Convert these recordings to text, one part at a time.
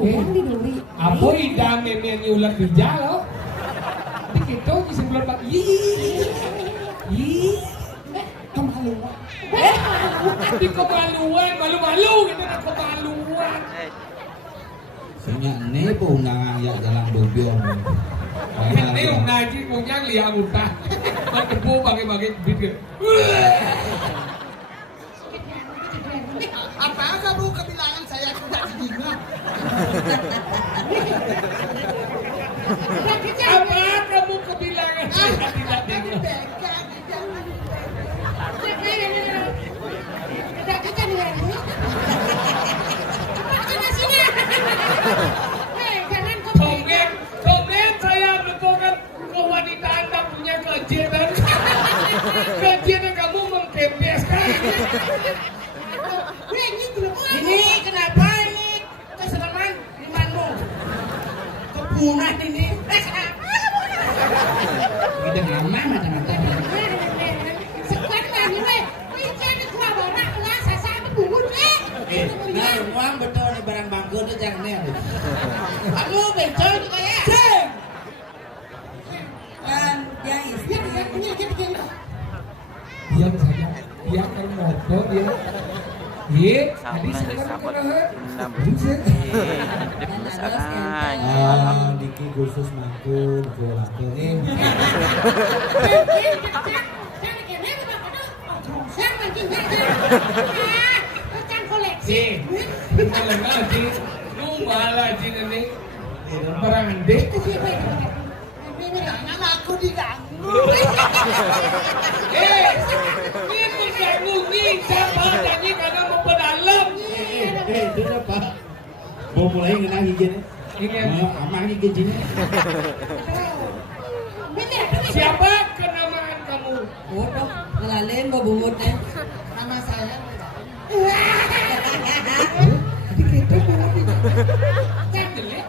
Yang diduri. Apa idam yang ulat bijak lo? Tapi kita di sebelum pak. Kemaluan. Di kemaluan, malu-malu kita nak kemaluan. Sebenarnya ini pun undangan ya jalan dobion. Ini ngaji punya lihat muntah. Berdebu bagi-bagi bibir. Apa kamu kebilangan saya tidak sedihnya? Apa kamu kebilangan saya tidak dengar? Komen saya merupakan kewanitaan tak punya kejiatan. Kejiatan kamu mengkempeskan. Ini kenapa ini kesalahan imanmu? Kepunah ini. Kenapa? Kita ngamah macam-macam. Nah, uang betul nih barang bangku itu jangan nih. Kamu bencong juga ya? Dan dia istri. Diam saja. Dia akan ngobrol dia. Iya, tadi saya Diki khusus mangkun, jualan Si, malah ngaji, lu malah ngaji ini barang dek. Jangan aku diganggu. Ini ganggu nih, siapa tadi karena mau berdalam. Sudah Pak. Mau mulai kena gigi nih. Ini Mau aman gigi sini. siapa kenamaan kamu? Bodoh, ngelalin bawa bumutnya. Nama saya.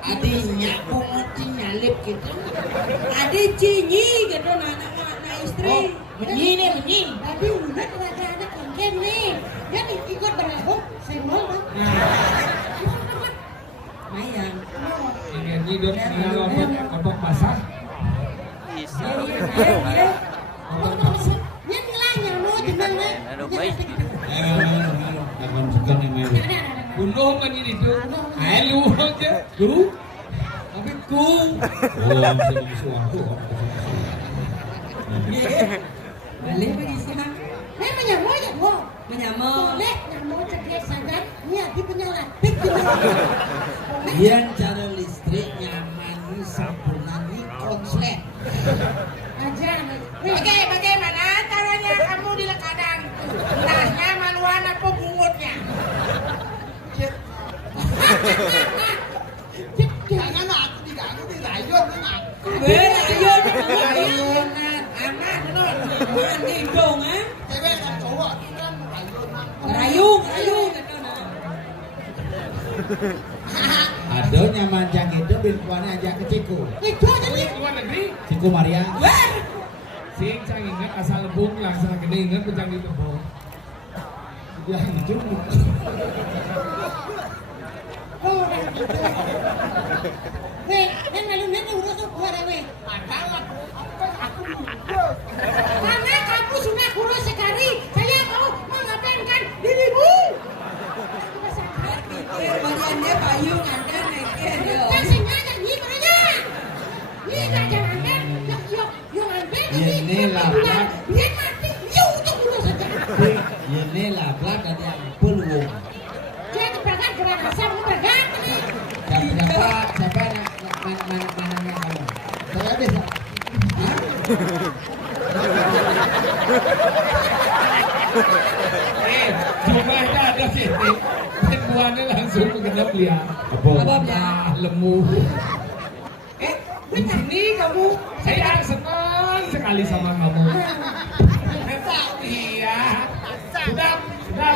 Adinya pungutin nyalip gitu. Adi cinyi gitu anak istri. Menyi nih, menyi. Tapi udah ada anak kengken nih. Dia ikut berlabuh, saya mau. Mayan. Ini hidup tinggal obat basah. Dia ngelanya mau gimana? Akan suka nih main. Bunuh kan ini tuh. Halo aja. Guru. Tapi ku. Oh, masih suang tuh. Balik lagi sana. Menyamuk ya, Bu. Menyamuk. Boleh, nyamuk cerdas sadar. Niat di penyalatik. Yang cara listrik nyaman sempurna nih konslet. Aja. Oke, bagaimana caranya kamu di lekadang? Tasnya maluan apa bungutnya? Jangan aku diganggu, dirayun kan aku. Berayun, anak non. Mandi dong, ah. Cewek dan cowok itu kan rayun. Rayung gitu nah. Ada nyaman yang itu bintuannya aja ke Ciku. Itu aja nih. Luar negeri. Ciku Maria. Sing saya ingat asal lebung langsung gede ingat pencang di tebong. Udah hijau. Weh, yang lalu-lalu udah tuh gua deh, weh. Karena kamu sudah kurus sekali, saya mau mengabaikan dirimu. Bagiannya payung ada naikin. Kasihnya aja nih mereka. Ini nggak jangan kan, yang ambil Ini laplak. dia mati, yuk untuk kurus saja. Ini laplak ada yang peluang. Dia keberatan gerak asam keberatan. Siapa mananya kamu? Saya bisa. Jumlahnya ada sih. Buahnya langsung mengendap lihat. Apa? Lemu. Di sini kamu, saya senang sekali sama kamu. Iya. Sudah benar.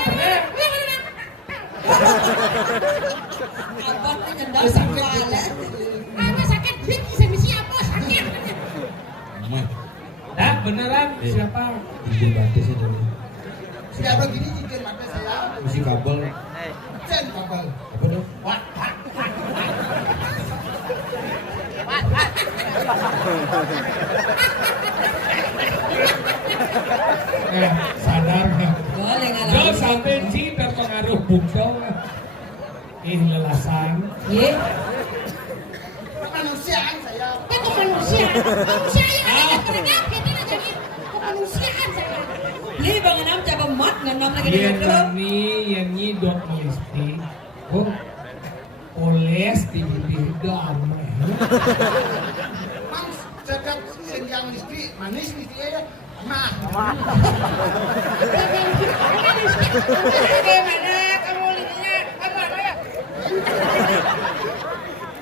Abang nyendal sakit kepala. Apa sakit? Misi apa sakit? Nah, beneran siapa? Izin batas itu. Siapa gini izin mata saya? Mesti kabel. Jen kabel. Apa tuh? Wah. Sadar nggak? Boleh Jo ngalamin. sampai Ci terpengaruh bungkau. Lelasan. Iya. Kemanusiaan saya. Itu manusia. Manusia yang ada kerja kita nak jadi kemanusiaan saya. Beli bang enam coba mat nganam lagi Iya dengan kami yang nyidok mesti. Oh, oles di bibir damai. Mang sedap senjang listrik manis listrik ya. Mah. Bagaimana kamu lihat apa ya?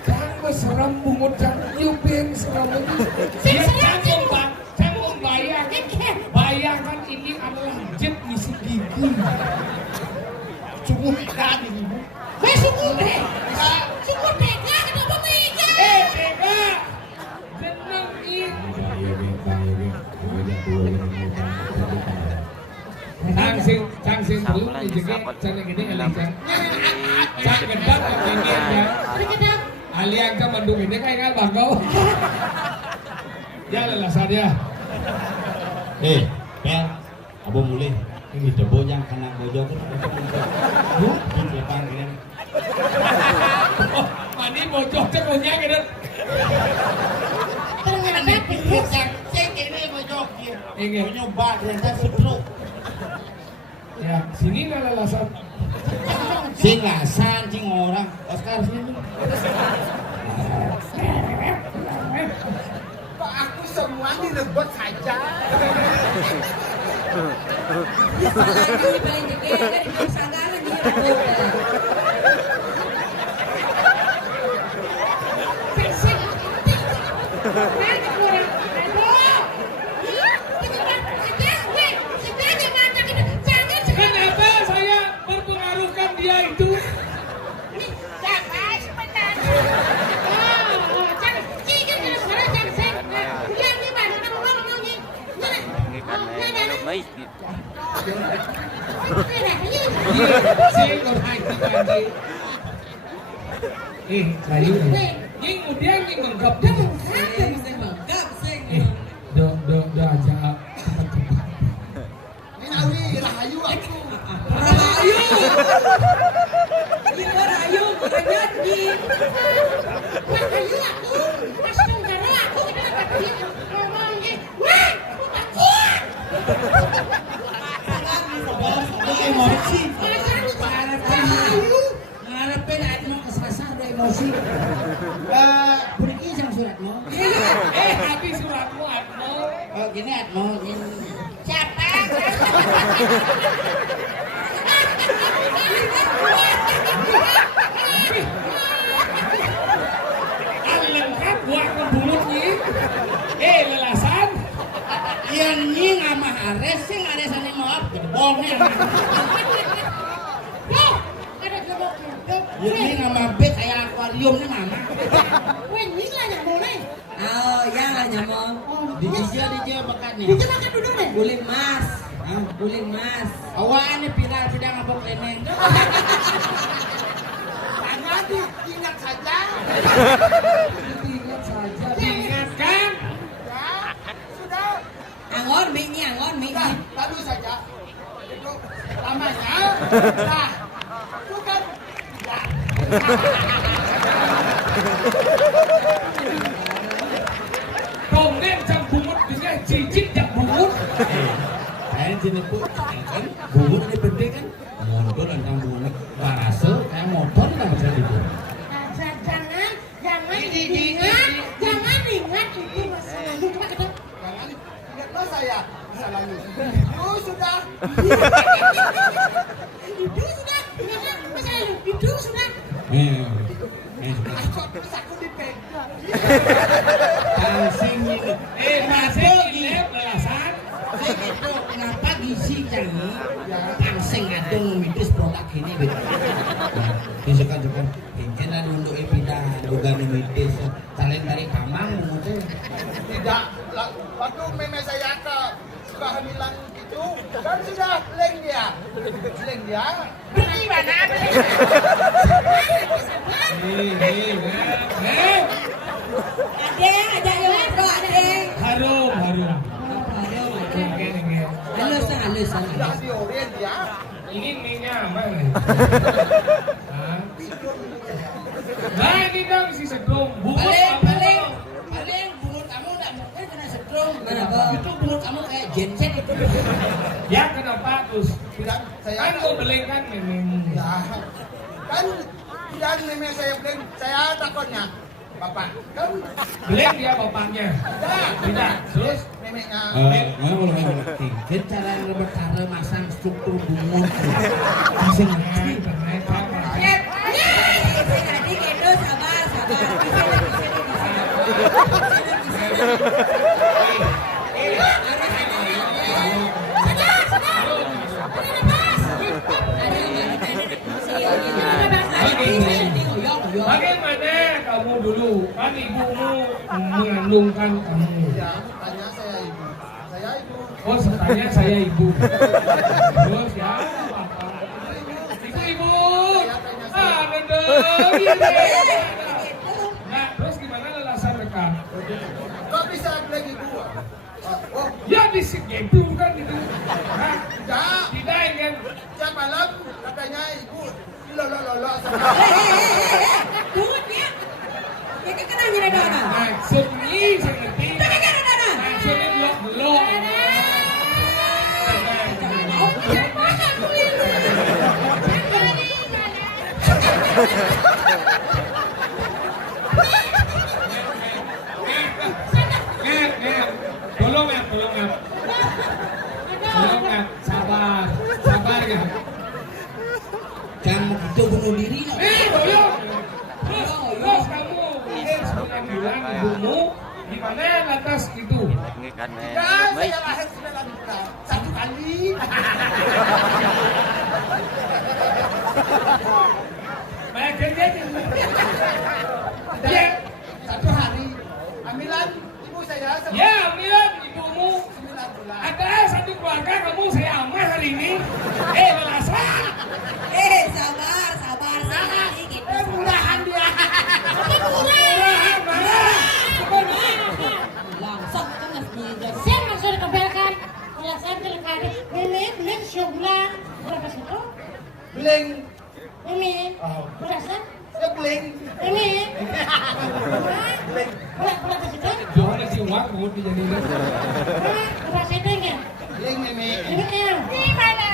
Jangan seram bungut jangan nyupin seram itu. Jangan bayangkan ini adalah jet misi gigi. Cukup ikan ini. Sungguh deh. Sungguh deh. Kenapa mega? Tega. Jeneng ini. Sangsin belum dijaga cara gini alikan. Sang gedang ini aja. Berkedap. Alian ke Bandung ini kayak bangkau. Ya lelasan ya. Pel, abo mulai. Ini debo yang kena bojo kan. Di depan kan. Mani bocor cekonya gitu. Ternyata pikir. Cek ini bojok ya. Ingin. Nyoba ternyata setruk. Ya, sini nggak lelasan. Sing lasan, sing orang. Oscar sini. Kok aku semua direbut saja. Lagi paling gede dari persanggaran dia. Persik. Nanti kurang. Kenapa saya mempengaruhkan dia itu? Sing orang itu lagi. Kayu nih. Ini kemudian ini menggap dia. Do aja cepat-cepat. Ini awi rahayu aku. Rahayu. Kita rahayu bukan janji. Rahayu aku. Pas negara aku kita dapat ngomongnya. Wah, aku tak kuat. Emosi. Ngarepin atmo kesasar ada emosi. Beri sang suratmu. Habis suratmu Atmo. Oh gini atmo. Siapa? Lengkap buat ngebulutnya. Lelasan. Yang ini ngama ares sing aresan ini maaf gerbongnya. Yo, ada gerbong. Ini ngama bet kayak akuarium nih mama. Wih, ini lah yang boleh. Oh, ya lah nyamong. Dijia bakat nih. Dijia bakat dulu nih. Guling mas. Guling mas. Awan nih pilar ngabok leneng. Jangan diingat saja. Ingat saja. Diingatkan. Ya, sudah. Angon mi. Nah, lalu saja. Itu lamanya. Nah, bukan. Ya. Kongnen jam bungut dengan cicit jam bungut. Saya jenekku kan bungut ini penting kan. Motor tentang bungut. Parase kayak motor nggak bisa dibuat. Jangan ingat itu masa lalu. Coba ketemu. Jangan ingatlah saya masa lalu. Oh, sudah. Itu sudah. Ingat masa lalu. Itu sudah. Kok terus aku dipegang. Tangsing ini. Masih ilep lelasan. Itu kenapa gizi canggih tangsing adung mitis produk ini gitu. Disukan-sukan. Incenan untuk pindah juga numitis. Salin dari kamang mungkin. Tidak. Waktu meme saya ke kehamilan itu kan sudah leng dia. Beli mana? Adeng aja yo bro adeng. Harum. Halus. Ini minyak apa nih? Nah ini dong si sedung. Paling bungut kamu enggak mungkin kena setrum. Kenapa? Itu bungut kamu kayak genset itu. Ya kenapa terus? Tidak, Kan gue belengkan memang. ya, kan tidak memang saya bilang, saya takutnya Bapak, kan Beleng dia bapaknya. Tidak. Terus memangnya Kalau ngerti, kan cara bercara masang struktur bungut. Bisa ngerti. Adik itu sabar. Bagaimana kamu dulu? Kan ibumu mengandungkan kamu. ya, tanya saya ibu. Oh, tanya saya ibu. Terus ya, apa? Ibu. Bener. Nah, terus gimana lelasan mereka? Kok bisa bilang ibu? Oh, Ya disegeblung kan gitu. Nah, tidak, tidak kan? tiap malam katanya ibu lolo Tunggu dia. Ya kan kena nyerah orang. Maksudnya saya ngerti. Tapi kan ada. Maksudnya belum. Tolong ya. Sabar ya. Kamu itu bunuh diri. Tolong. Terus kamu sudah bilang ibumu gimana lantas itu? ya, saya lahir 9 bulan, 1 kali. Banyak kerja Ya, 1 hari. Amilan ibu saya Ya, ambilan ibumu. 9 bulan. Ada satu keluarga kamu saya aman hari ini. Lelasan. Sabar. Gitu. Murahan dia. Murahan mana? Langsung kan mesti jadi. Saya langsung dikabelkan. Kalau saya belikan, beli sebulan berapa situ? Beling. Ini Oh. berasa? Ya beling. Ini berapa situ? Jangan si Wak mau dijadiin. Berapa situ enggak? Beling meme. Ini di mana?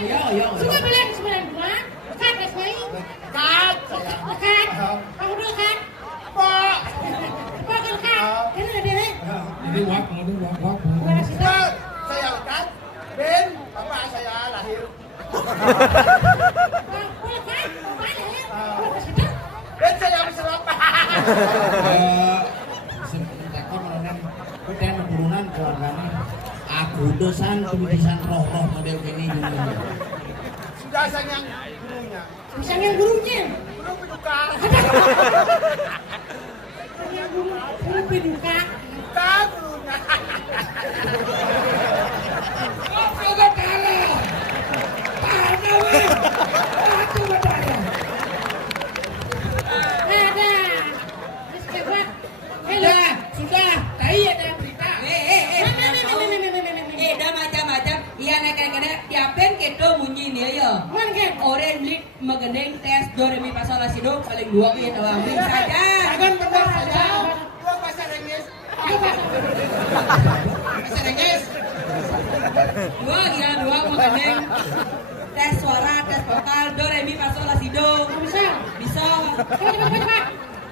Semua bilang 9 bulan. Kan resmi? Kat saya. Kan? Kamu dulu kan? Pak. Apa kan kan? Ini lebih baik. Jadi Wak mau dong Wak. Berapa situ? Kat saya kan. Ben, bapak saya lahir. Boleh kan? Berapa situ? Ben saya bisa apa? Sebentar menenan kita keturunan keluarganya. Aku dosan tulisan roh-roh model ini dulu. Sudah sayang gurunya. Misalnya gurunya. Guru peduka. Guru peduka. Peduka gurunya. Coba taruh. Taruh weh. Coba taruh. Ada. Coba. Sudah. Tadi ada berita. Dah macam-macam. Iya naik-naik tiapin keto munyi nih ya. Mungkin. Orang beli mengeneng tes do re mi fa sol la si do paling 2 ya tahu ambil saja. Jangan benar saja. Dua bahasa Inggris. Bahasa Inggris. 2 mengeneng tes suara, tes vokal do re mi fa sol la si do. Bisa. Bisa. Coba.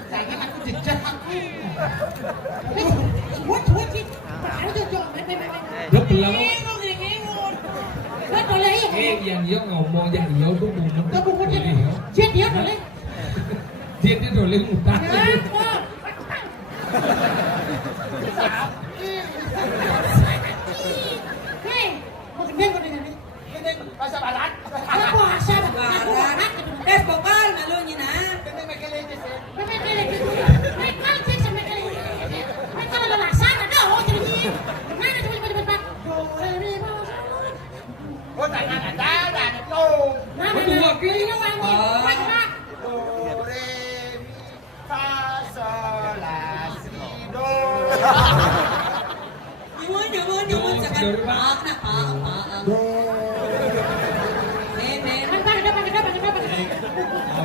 Jangan aku jejak aku. Buat sih. Ada jok. Dia bilang, Buat boleh ya. yang dia ngomong yang dia tuh bunut. Kau buat Boleh, dia. ya. Dia boleh. Dia boleh ngutang. Hei, mau kemudian. Ini bahasa Barat. Apa asal Barat. Tes vokal malunya nah. Ini mereka lejes ya. Mereka cek sama kali. Mereka lelasan ada oh jadi. Mana cepat. Oh, ada. Oh. Mana? Berdua ke? Ini wangi. Mana? Do, re,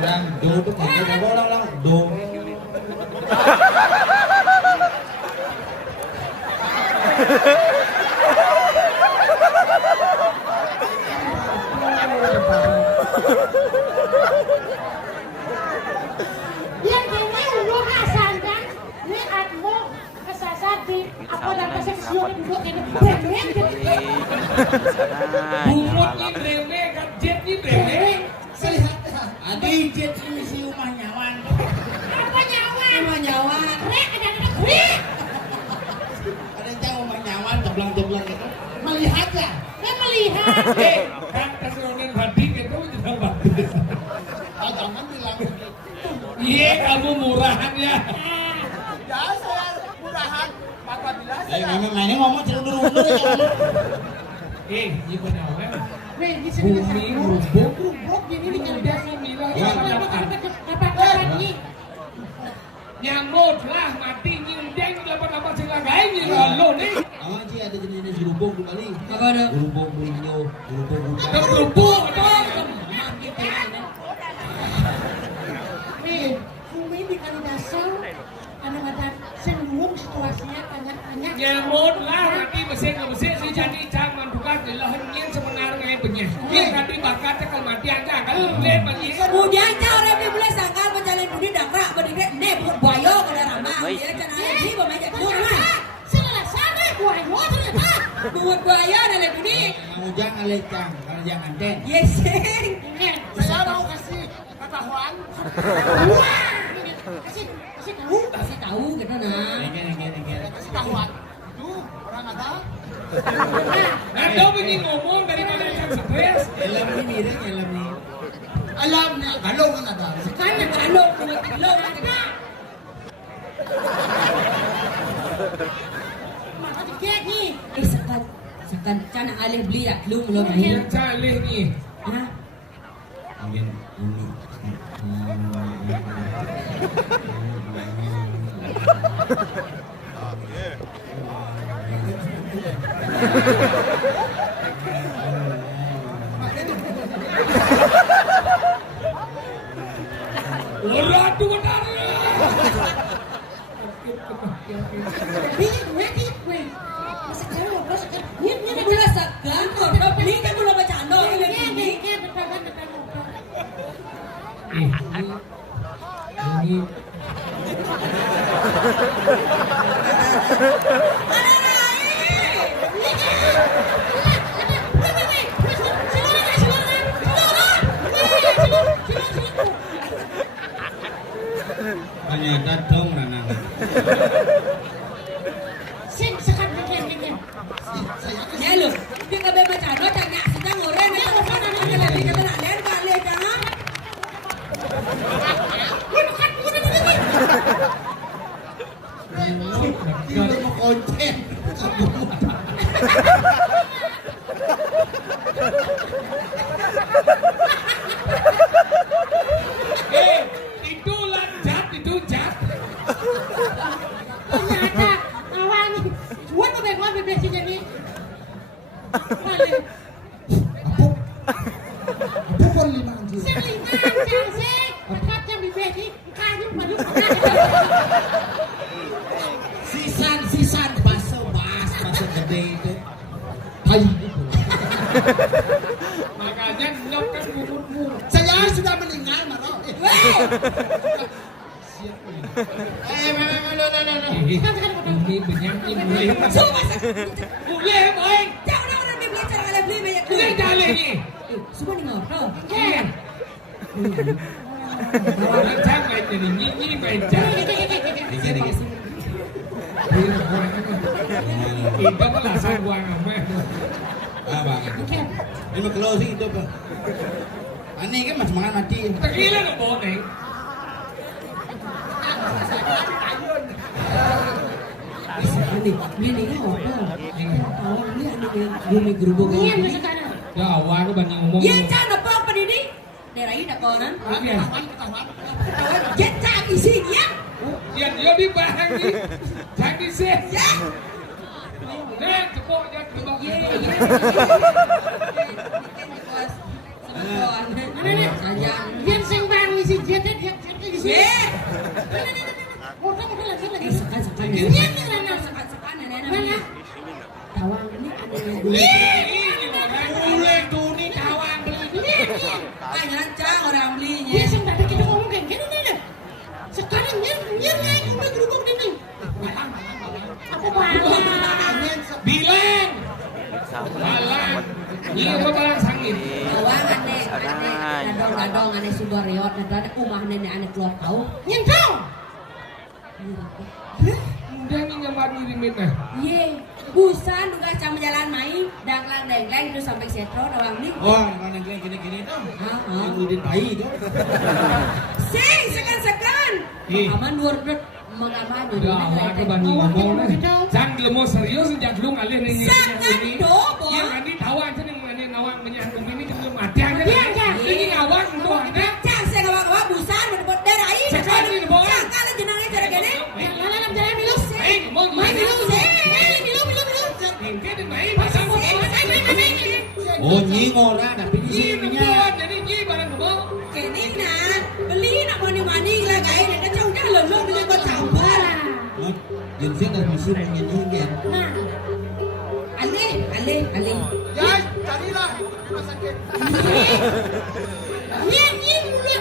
Orang do tuh kan orang do. Yang kini lu asan kan? Ini admu kesasar di apa dan kesesiun duduk ini. Breng gitu. Bungut ni brewne kan jet ni brewne. Adi jet ini si rumah nyawan. Apa nyawan? Rumah nyawan. Brek ada brek. Ada yang rumah nyawan jeblang-jeblang gitu. Melihat ya. Saya melihat. Kan keseruan badik itu juga bagus. Ah, jangan bilang begitu. Iya kamu murahan ya. Ya saya murahan. Apabila Ayo saya mainnya ngomong celur-celur ya. Ini penyawan. Nih, di sini Bumi rubuk. Rubuk ini di Udah si Mila Ya. apa ini? Nyamut lah mati nyindeng lapan-lapan silagain ni lalu ni. Awak sih ada jenis gerubuk di Bali. Apa ada? Gerubuk berinyo, gerubuk buka. Kerupuk tu. Nih, bumi di kali dasar kadang-kadang senung situasinya tanya-tanya. Nyamut lah mati mesin ke mesin si jadi jangan buka lahan nyen sebenarnya punya. Dia tadi bakat cakal mati aja kalau lihat bagi. Kemudian kau orang boleh sangkal berjalan budi dakrak berdiri ne buat buaya ke dalam ramah dia cina lagi bermain jatuh lah Selesai deh, buaya ternyata. buat buaya dalam budi Mau jangan alecang, kalau jangan ten. yeseng saya mau kasih pengetahuan. Wah, kasih tahu. kasih tahu gitu nah Kasih tahuan. Itu orang ada. Ada begini ngomong daripada yang stres. Alam ni mirip, alam ni. Alam niya, galungan ada. kan kalau dengan tiglong ada Maka dikek nih. sekan cana alih beli ya belum main Yang calih ni. Hah? Mungkin ini. Orang tu benar. Nih, gue. Masih tahu, masih tahu. Ini Bila sekan kalau beli kan belum baca ando ini Ini betul. Ini Ternyata dong ranang. Sing sekat dikek. ya lu dia kabe baca ando tanya kita ngoren ya telepon nama lagi kata nak lihat balik jangan Tidak mau konten. itu lanjat itu jat. Ternyata awal nih. Gua tuh bego bebek sih jadi. Balik. Apa pun lima anjing. Selingan sih. Tetap yang bebek ini kayu madu. Sisan baso gede itu. Hai itu. Makanya nyok kan bubur-bubur. Saya sudah meninggal, Maro. Ini penyanyi mulai. Mulai boy. jangan orang dia beli cara beli banyak Mulai calih ni. semua nih ngobrol Iya. Orang jangan jadi nyinyi main jat. Dikit. Kita melasan buang amat. Ah bang. Ini mah closing itu apa? Aneh kan mas makan mati. Tergila nak bawa ni. ini ngobrol tahu ini ada bumi gerubuk Iya, ini masih kanan. Ya awak tu banding ngomong. ya jangan apa apa ini daerah ini tak kau kan Iya. ya jangan isi ya Ya dia di bahang ni. Jangan sih. ya Nek tepuk je tepuk. ya Mana nih? saja Yang sing baru isi Udah lagi. Sekan Iya nih Rana. sekan nenek Rana. tawang ini ada yang Boleh tuh nih tawang beli. banyak cang orang belinya. Biasa tadi kita ngomong kayak gini nih. Sekarang nyir naik udah gerubuk ini. Apa balang? Bilang. Balang. Iya apa balang sangit? Tawang ane gadong ane Subaryo ada umah nenek ane keluar tahu. Nyentau. Udah nih nyaman ngirimin nah. Ye, busan juga cang jalan main, danglang dengkleng terus sampai setro doang nih. Wah, mana gini dong. Yang udin bayi itu. Sing sekan. Aman dua berat mengaman dulu. Udah awak ke bani ngomong nah. Jangan lemo serius sejak lu ngalih nih ini. Yang nanti tawang aja nih mana ngawang menyambung ini belum mati aja. Ini ngawang tuh ada. Cang saya ngawang busan buat darai. Sekali di bawah. Cang kalau jenangnya cara gini. Lalan jalan milu. Main Milu. Ini di main pasang Oh, nyingol lah, tapi di ini sini buat jadi ini barang mau. Kini nah, beli nak mani lah guys. Dia cang dah lolo beli kau campur. Jensen dari musim menyanyi kan. Nah, alih. Ya, carilah rumah sakit. Ini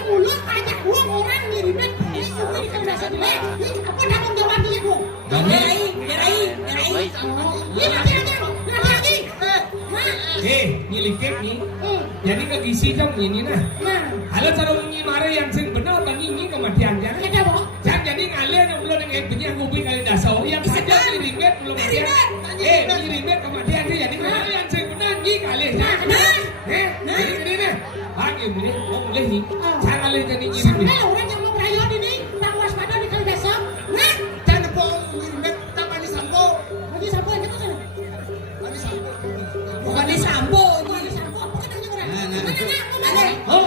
mulut banyak uang orang ngirimin ini semua di dasar ini apa tanggung jawabnya bu? Darai. Ini lagi. Nyilikek nih. Jadi kegisi dong ini nah. Halo cara mara yang sing benar bang ini kematian ya. Ada bu? Jangan jadi ngalir yang belum dengan punya ngupi kali dasar yang saja ngirimet belum matian. Ngirimet kematian dia jadi ngalir yang sing benar ini kali. Ini nih. Pagi ini boleh nih. Jangan ngalir jadi ngirimet. Sampai orang yang mau berayot ini tak waspada di kali dasar. Nah, Jangan bohong ngirimet tanpa disampo. lagi sampo yang kita sana. Tadi sampo. Bukan di sampo. Lagi sampo apa katanya orang? Alih. Oh,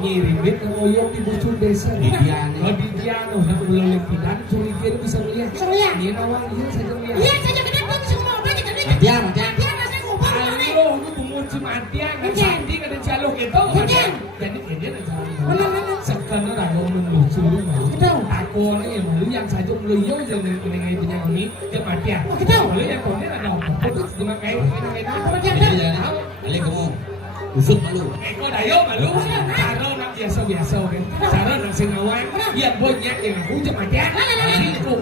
ngirimet ngoyong di bocor desa di Diano nak belum lempitan curi dia bisa melihat. Ini nawang dia saja melihat. Iya saja kita pun bisa ngomong apa kita ini. Biar. Biar masa ngomong ini. Ayo, ini pengunci matian dan sandi kada jaluk itu. Jadi ini ada jalan. Sekarang ada orang lucu aku ni yang saja beliau jangan kena punya ini dia matian. Boleh yang kau ni ada apa? Cuma kayak Ale kamu usut malu. Eko dayo malu. Cara nak biasa kan. Cara nak singawang. Yang banyak yang aku cuma matian. Itu.